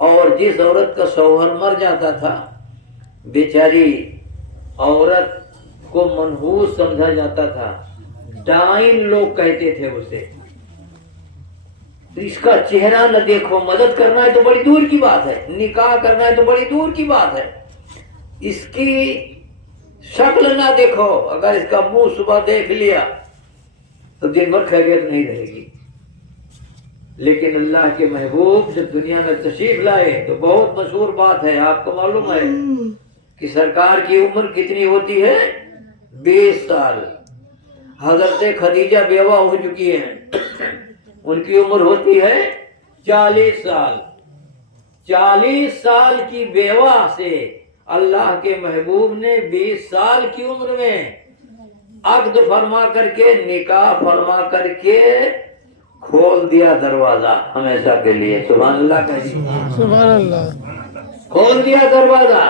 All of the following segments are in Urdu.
اور جس عورت کا شوہر مر جاتا تھا بیچاری عورت کو منحوس سمجھا جاتا تھا، ڈائن لوگ کہتے تھے اسے، اس کا چہرہ نہ دیکھو، مدد کرنا ہے تو بڑی دور کی بات ہے، نکاح کرنا ہے تو بڑی دور کی بات ہے، اس کی شکل نہ دیکھو، اگر اس کا منہ صبح دیکھ لیا تو دن بھر خیریت نہیں رہے گی۔ لیکن اللہ کے محبوب جب دنیا میں تشریف لائے تو بہت مشہور بات ہے، آپ کو معلوم ہے کہ سرکار کی عمر کتنی ہوتی ہے؟ 20 سال۔ حضرت خدیجہ بیوہ ہو چکی ہیں، ان کی عمر ہوتی ہے 40 سال۔ 40 سال کی بیوہ سے اللہ کے محبوب نے 20 سال کی عمر میں عقد فرما کر کے، نکاح فرما کر کے کھول دیا دروازہ ہمیشہ کے لیے۔ سبحان اللہ کہیے، سبحان اللہ۔ کھول دیا دروازہ۔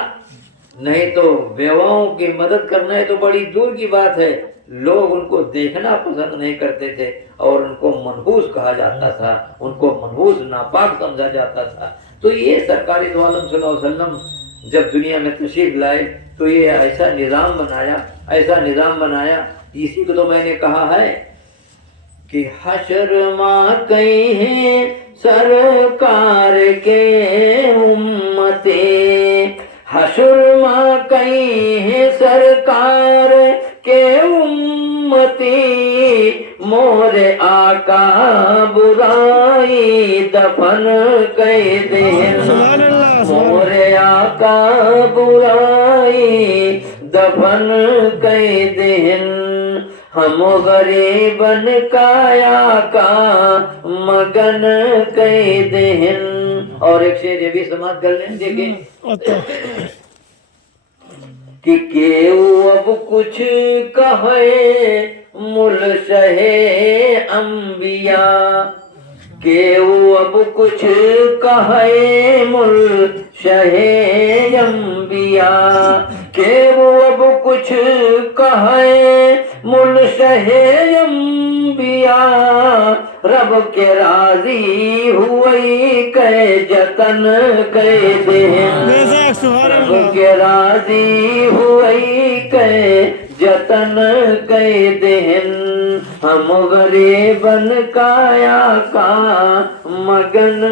نہیں تو بیواؤں کی مدد کرنا ہے تو بڑی دور کی بات ہے، لوگ ان کو دیکھنا پسند نہیں کرتے تھے اور ان کو منحوس کہا جاتا تھا، ان کو منحوس ناپاک سمجھا جاتا تھا۔ تو یہ سرکار دو عالم صلی اللہ علیہ وسلم جب دنیا میں تشریف لائے تو یہ ایسا نظام بنایا، اسی کو تو میں نے کہا ہے کہ حشر ماں کئی ہیں سرکار کے امتے، حشر ماں کئی ہیں سرکار کے امتی، مور آقا برائی دفن کئی دین، مور آقا برائی دفن کئی دین، ہم غریبن کا آقا مگن کئی دین۔ اور ایک شعر یہ بھی سماعت کر لیں، دیکھیں کہ کیوں اب کچھ کہے ملشہ انبیاء، کیوں اب کچھ کہے ملشہ انبیاء، کیوں اب کچھ کہے ملشہ انبیاء، رب کے راضی ہوئی کہ جتن کہ دین، رب کے راضی ہوئی کہ جتن کہ دین، ہم غریبن کا آقا مگن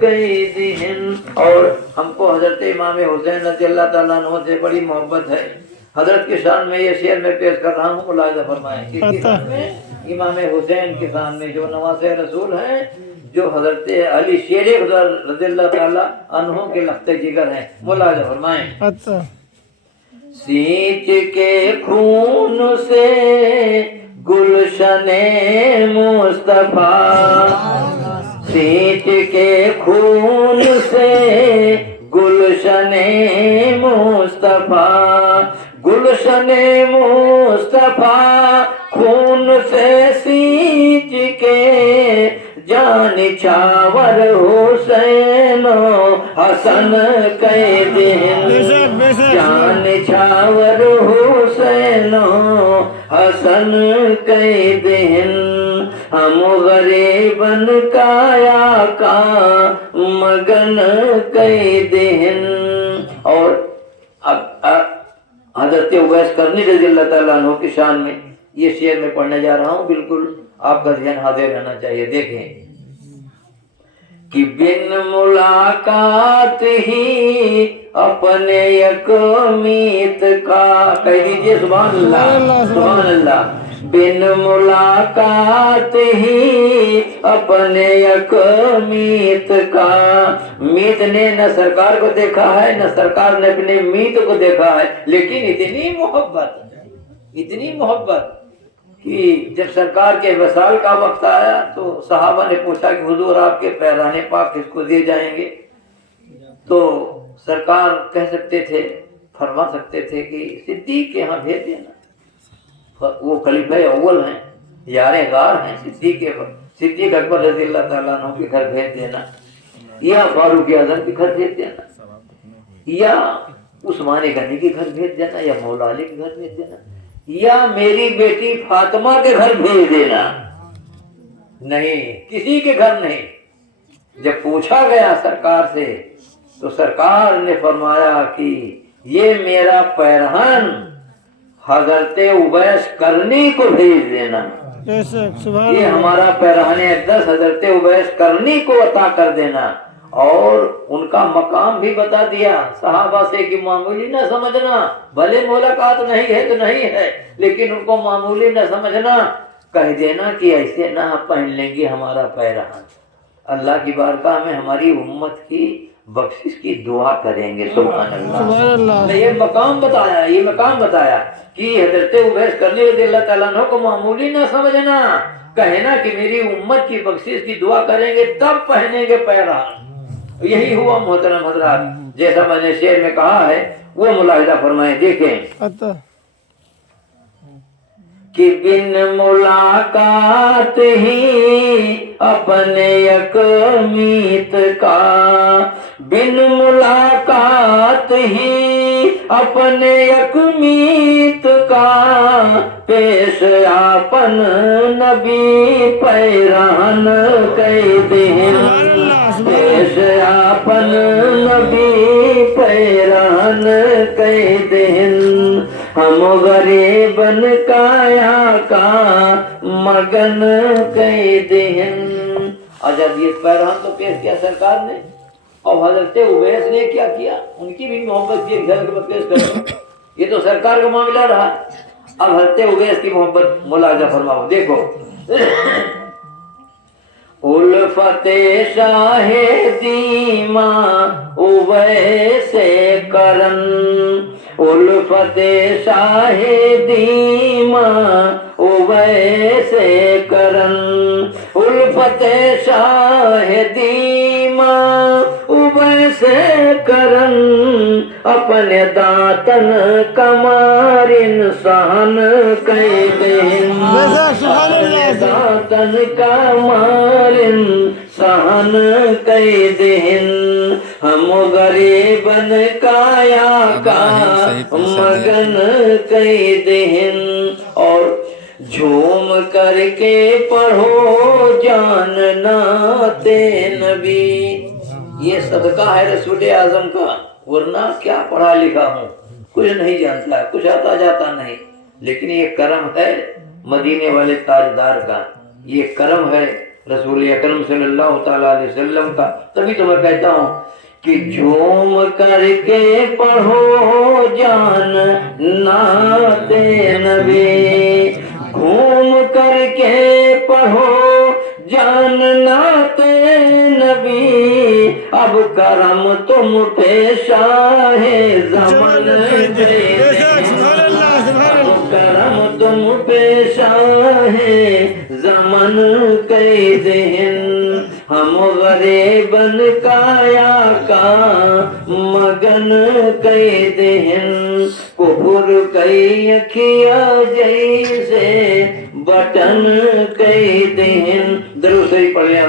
کہ دین۔ اور ہم کو حضرت امام حسین رضی اللہ تعالیٰ عنہ سے بڑی محبت ہے۔ حضرت کی شان میں یہ شعر میں پیش کر رہا ہوں، ملاحظہ فرمائیں۔ کس کی شان میں؟ امام حسین کی شان میں، جو نواسہ رسول ہیں، جو حضرت علی شیر خدا رضی اللہ تعالیٰ عنہ کے لخت جگر ہیں، ملاحظہ فرمائیں۔ سینچ کے خون سے گلشن مصطفیٰ، سینچ کے خون سے گلشن مصطفیٰ، گلشن مصطفیٰ خون سے سینچ کے، جان چھاور حسین و حسن کے دین، جان چھاور حسین و حسن کے دین، ہم غریبن کا آقا مگن کے دین۔ اور اب حضرت اویس کرنی رضی اللہ تعالیٰ عنہ کی شان میں یہ شعر میں پڑھنے جا رہا ہوں، بالکل آپ کا ذہن حاضر رہنا چاہیے۔ دیکھیں کہ بن ملاقات ہی اپنے یک میت کا، کہہ دیجئے سبحان اللہ، سبحان اللہ، بن ملاقات ہی اپنے یک میت کا، میت نے نہ سرکار کو دیکھا ہے نہ سرکار نے اپنے میت کو دیکھا ہے، لیکن اتنی محبت کہ جب سرکار کے وصال کا وقت آیا تو صحابہ نے پوچھا کہ حضور آپ کے پیرانے پاک کس کو دیے جائیں گے؟ تو سرکار کہہ سکتے تھے، فرما سکتے تھے کہ صدیق کے ہاں بھیج دینا، وہ خلیفہ اول ہیں، یار غار ہیں، صدیق اکبر رضی اللہ تعالیٰ عنہ کے گھر بھیج دینا، یا فاروق اعظم کے گھر بھیج دینا، یا عثمان غنی کے گھر بھیج دینا، یا مولا علی کے گھر بھیج دینا، یا میری بیٹی فاطمہ کے گھر بھیج دینا۔ نہیں، کسی کے گھر نہیں، جب پوچھا گیا سرکار سے تو سرکار نے فرمایا کہ یہ میرا پیرہن حضرت اویس کرنی کو بھیج دینا، یہ ہمارا پیرہن اقدس حضرت اویس کرنی کو عطا کر دینا۔ اور ان کا مقام بھی بتا دیا صحابہ سے کہ معمولی نہ سمجھنا، بھلے ملاقات نہیں ہے تو نہیں ہے لیکن ان کو معمولی نہ سمجھنا، کہہ دینا کہ ایسے نہ پہن لیں گے ہمارا پیرہن، اللہ کی بارگاہ میں ہماری امت کی بخشش کی دعا کریں گے۔ سبحان اللہ۔ یہ مقام بتایا، یہ مقام بتایا کہ حضرت اویس کرنی رضی اللہ تعالیٰ عنہ کو معمولی نہ سمجھنا، کہنا کہ میری امت کی بخشش کی دعا کریں گے تب پہنیں گے پیرہن۔ یہی ہوا محترم حضرات، جیسا میں نے شعر میں کہا ہے وہ ملاحظہ فرمائیں، دیکھیں کہ بن ملاقات ہی اپنے یک میت کا، بن ملاقات ہی اپنے یک میت کا، پیش آپن نبی پیرہن کئی دن، پیش آپن نبی پیرہن کئی دن، ہم غریبن کایا کا مگن کئی دن۔ آج اب یہ پیرہن تو پیش کیا سرکار نے، اور حضرت اویس نے کیا کیا، ان کی بھی محبت کی گھر کے پیش کرو، یہ تو سرکار کا معاملہ رہا۔ اب حضرت اویس کی محبت ملاحظہ فرماؤ، دیکھو الفت شاہ دیما اویس کرن، الفت شاہ دیما اویس کرن، الفت شاہ دیما اویس کرن، اپنے داتن کمارن سہن کئی دن، اپنے داتن کمارن سہن کئی دن، ہم غریبن کایا کا مگن کئی دن۔ اور جھوم کر کے پڑھو جاننا تے نبی، یہ صدقہ ہے رسول اعظم کا، ورنہ کیا پڑھا لکھا ہوں، کچھ نہیں جانتا، کچھ آتا جاتا نہیں، لیکن یہ کرم ہے مدینے والے تاجدار کا، یہ کرم ہے رسول اکرم صلی اللہ تعالیٰ علیہ وسلم کا۔ تبھی تو میں کہتا ہوں کہ جھوم کر کے پڑھو جاننا تے نبی، گھوم کر کے پڑھو جاننا تے نبی، اب کرم تم پہ شاہ زمن دے، اب کرم تم پہ شاہ زمن کئی دن، ہم غریبن کایا کا مگن کئی دن، کفر کئی اکھیا جیسے بٹن کئی دن۔ درود شریف پڑھ لیں۔